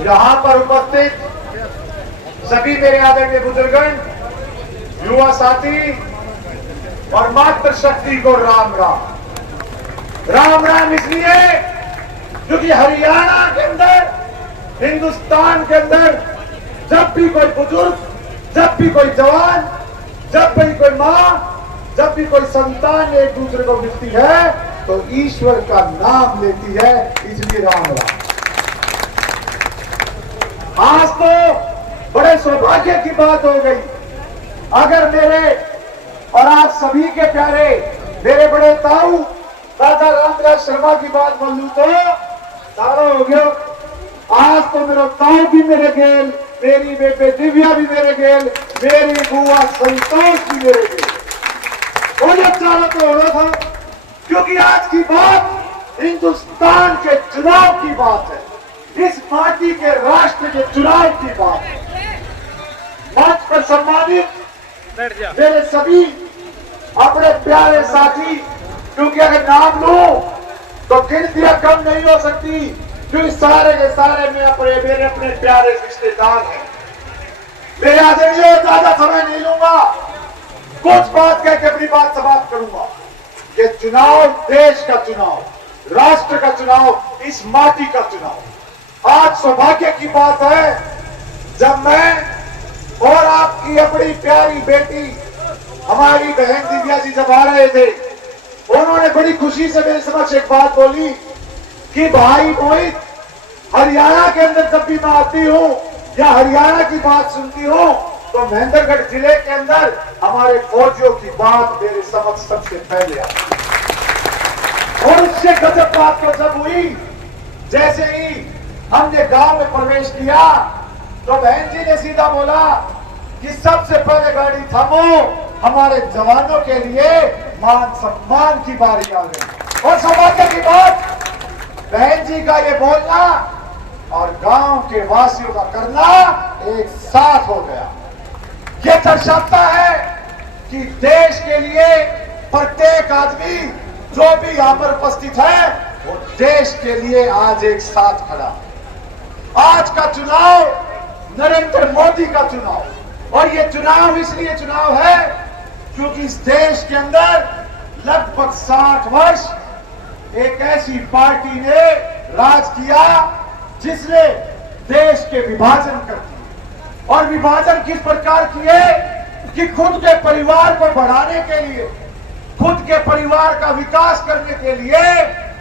यहाँ पर उपस्थित सभी मेरे आदरणीय बुजुर्गण, युवा साथी और मातृशक्ति को राम राम। राम राम इसलिए क्योंकि हरियाणा के अंदर, हिंदुस्तान के अंदर जब भी कोई बुजुर्ग, जब भी कोई जवान, जब भी कोई माँ, जब भी कोई संतान एक दूसरे को मिलती है तो ईश्वर का नाम लेती है, इसलिए राम राम। आज तो बड़े सौभाग्य की बात हो गई। अगर मेरे और आप सभी के प्यारे मेरे बड़े ताऊ राजा रामदास शर्मा की बात बोल लूं तो सारा हो गया। आज तो मेरा ताऊ भी मेरे गेल, मेरी बेटे दिव्या भी मेरे गेल, मेरी बुआ संतोष भी मेरे गेल। मुझे चारा तो हो रहा था क्योंकि आज की बात हिंदुस्तान के चुनाव की बात है, इस पार्टी के राष्ट्र के चुनाव की बात है। मंच पर सम्मानित मेरे सभी अपने प्यारे साथी, क्योंकि अगर नाम लूं तो गिनतियां कम नहीं हो सकती, क्योंकि सारे के सारे मेरे अपने प्यारे रिश्तेदार हैं। मेरे आदरणीय ज्यादा समय नहीं लूंगा, कुछ बात कह के अपनी बात समाप्त करूंगा। ये चुनाव देश का चुनाव, राष्ट्र का चुनाव, इस माटी का चुनाव। आज सौभाग्य की बात है जब मैं और आपकी अपनी प्यारी बेटी हमारी बहन दिव्या जी जब आ रहे थे, उन्होंने बड़ी खुशी से मेरे समक्ष एक बात बोली कि भाई मोहित, हरियाणा के अंदर जब भी मैं आती हूँ या हरियाणा की बात सुनती हूँ तो महेंद्रगढ़ जिले के अंदर हमारे फौजियों की बात मेरे समक्ष सबसे पहले आती। और उससे गजब बात तो जब हुई, जैसे ही हमने गांव में प्रवेश किया तो बहन जी ने सीधा बोला कि सबसे पहले गाड़ी थामो, हमारे जवानों के लिए मान सम्मान की बारी आ गई। और सौभाग्य की बात, बहन जी का ये बोलना और गांव के वासियों का करना एक साथ हो गया। ये दर्शाता है कि देश के लिए प्रत्येक आदमी जो भी यहाँ पर उपस्थित है वो देश के लिए आज एक साथ खड़ा। आज का चुनाव नरेंद्र मोदी का चुनाव, और ये चुनाव इसलिए चुनाव है क्योंकि इस देश के अंदर लगभग 60 वर्ष एक ऐसी पार्टी ने राज किया जिसने देश के विभाजन कर दिए। और विभाजन किस प्रकार किए कि खुद के परिवार को बढ़ाने के लिए, खुद के परिवार का विकास करने के लिए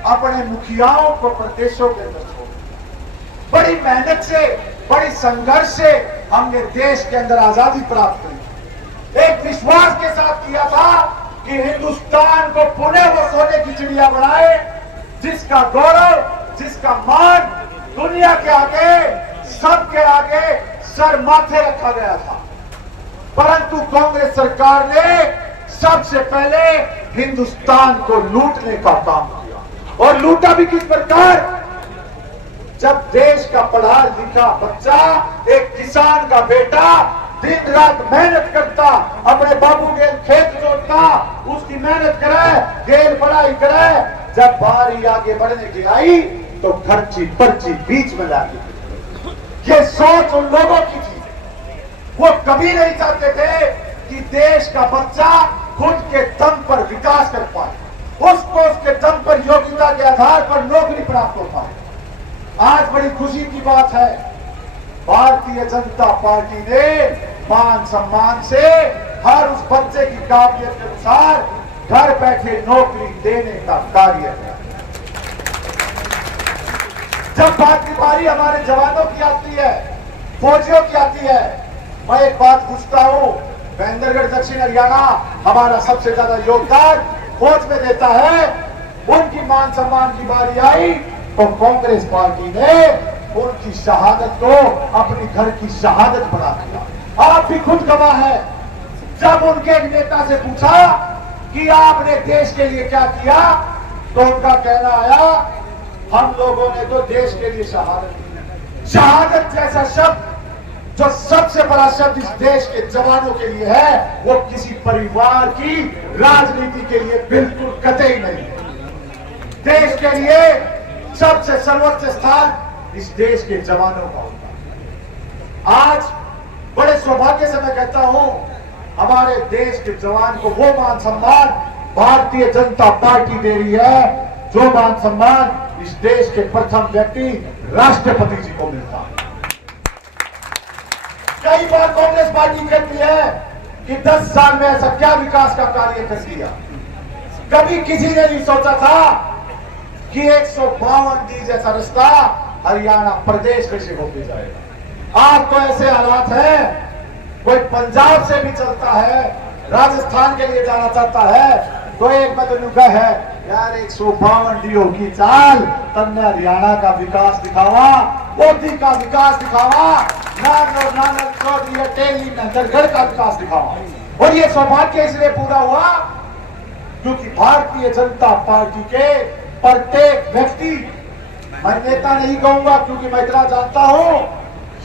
अपने मुखियाओं को प्रदेशों के अंदर छोड़, बड़ी मेहनत से, बड़ी संघर्ष से हमने देश के अंदर आजादी प्राप्त की। एक विश्वास के साथ किया था कि हिंदुस्तान को पुनः वो सोने की चिड़िया बनाए, जिसका गौरव, जिसका मान दुनिया के आगे, सबके आगे सर माथे रखा गया था। परंतु कांग्रेस सरकार ने सबसे पहले हिंदुस्तान को लूटने का काम किया। और लूटा भी किस प्रकार? जब देश का पढ़ा लिखा बच्चा, एक किसान का बेटा दिन रात मेहनत करता, अपने बाबू गेल खेत जोतता, उसकी मेहनत करे, गेल पढ़ाई करे, जब बारी आगे बढ़ने की आई तो खर्ची पर्ची बीच में ला दी। ये सोच उन लोगों की थी, वो कभी नहीं चाहते थे कि देश का बच्चा खुद के दम पर विकास कर पाए, उसको उसके दम पर योग्यता के आधार पर नौकरी प्राप्त हो पाए। आज बड़ी खुशी की बात है, भारतीय जनता पार्टी ने मान सम्मान से हर उस बच्चे की काबिलियत के अनुसार घर बैठे नौकरी देने का कार्य किया। जब बात की बारी हमारे जवानों की आती है, फौजियों की आती है, मैं एक बात पूछता हूं, महेंद्रगढ़ दक्षिण हरियाणा हमारा सबसे ज्यादा योगदान फौज में देता है। उनकी मान सम्मान की बारी आई तो कांग्रेस पार्टी ने उनकी शहादत को अपनी घर की शहादत बना दिया। आप भी खुद गवाह है, जब उनके एक नेता से पूछा कि आपने देश के लिए क्या किया तो उनका कहना आया, हम लोगों ने तो देश के लिए शहादत दी। शहादत जैसा शब्द जो सबसे बड़ा शब्द इस देश के जवानों के लिए है, वो किसी परिवार की राजनीति के लिए बिल्कुल कतई नहीं है। देश के लिए सबसे सर्वोच्च स्थान इस देश के जवानों का होता है। आज बड़े सौभाग्य से मैं कहता हूं, हमारे देश के जवान को वो मान सम्मान भारतीय जनता पार्टी दे रही है जो मान सम्मान इस देश के प्रथम व्यक्ति राष्ट्रपति जी को मिलता है। कई बार कांग्रेस पार्टी कहती है कि 10 साल में ऐसा क्या विकास का कार्य कर दिया। कभी किसी ने नहीं सोचा था कि 152D जैसा रास्ता हरियाणा प्रदेश में से होके जाएगा। आज तो ऐसे हालात हैं, कोई पंजाब से भी चलता है, राजस्थान के लिए जाना चाहता है तो एक बदलुका है यार 152D की चाल, तन्ने हरियाणा का विकास दिखावा, मोदी का विकास दिखावा, नानक चौधरी टेली नंदरगढ़ का विकास दिखावा। और ये सौभाग्य इसलिए पूरा हुआ क्योंकि भारतीय जनता पार्टी के प्रत्येक व्यक्ति, मैं नेता नहीं कहूंगा क्योंकि मैं इतना जानता हूं,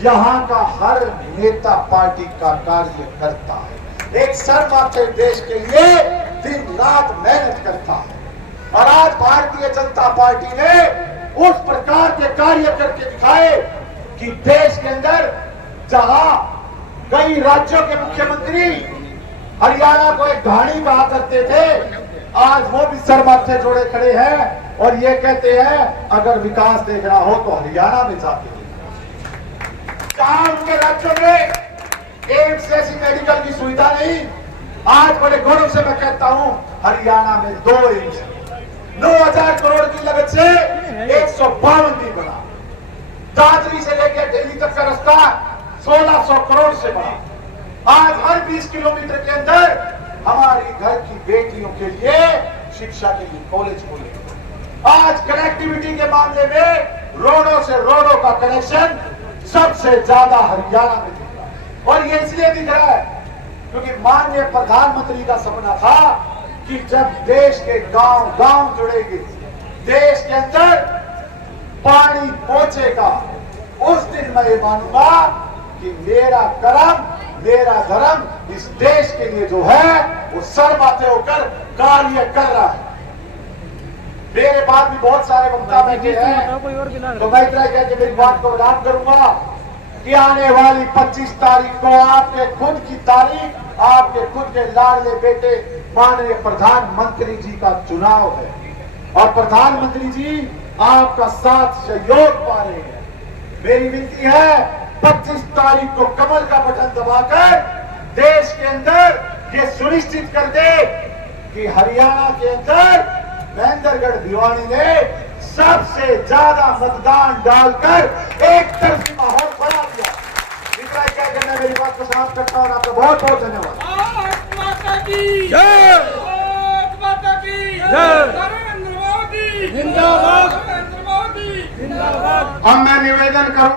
यहां का हर नेता पार्टी का कार्य करता है, एक सर्वमान्य देश के लिए दिन रात मेहनत करता है। और आज भारतीय जनता पार्टी ने उस प्रकार के कार्य करके दिखाए कि देश के अंदर जहां कई राज्यों के मुख्यमंत्री हरियाणा को एक घाणी कहा करते थे, आज वो भी सर माथे जोड़े खड़े हैं और ये कहते हैं अगर विकास देखना हो तो हरियाणा में जाके जहां उनके राज्यों में एम्स जैसी मेडिकल की सुविधा नहीं, आज बड़े गौरव से मैं कहता हूं हरियाणा में 2 एम्स, 9,000 करोड़ की लागत से 152D बना, दादरी से लेकर दिल्ली तक का रास्ता 1,600 करोड़ से बना। आज हर 20 किलोमीटर के अंदर हमारी घर की बेटियों के लिए शिक्षा के लिए कॉलेज खोले। आज कनेक्टिविटी के मामले में रोडों से रोडों का कनेक्शन सबसे ज्यादा हरियाणा में दिख रहा है। और ये इसलिए दिख रहा है क्योंकि माननीय प्रधानमंत्री का सपना था कि जब देश के गांव गांव जुड़ेंगे, देश के अंदर पानी पहुंचेगा, उस दिन मैं ये मानूंगा कि मेरा कर्म मेरा धर्म इस देश के लिए जो है वो सर माथे होकर कार्य कर रहा है। मेरे बाद भी बहुत सारे वक्ता बैठे हैं तो मैं इतना कह के मेरी बात को विराम करूंगा कि आने वाली 25 तारीख को आपके खुद की तारीख, आपके खुद के लाडले बेटे माननीय प्रधानमंत्री जी का चुनाव है और प्रधानमंत्री जी आपका साथ सहयोग पा रहे हैं। मेरी विनती है 25 तारीख को कमल का बटन दबाकर देश के अंदर ये सुनिश्चित कर दे कि हरियाणा के अंदर महेंद्रगढ़ भिवानी ने सबसे ज्यादा मतदान डालकर एक तरफी माहौल बना दिया। इतना कहकर मैं मेरी बात को समाप्त करता हूं। आपका बहुत बहुत धन्यवाद। भारत माता की जय, भारत माता की जय, नरेंद्र मोदी जिंदाबाद, नरेंद्र मोदी जिंदाबाद। अब मैं निवेदन करूं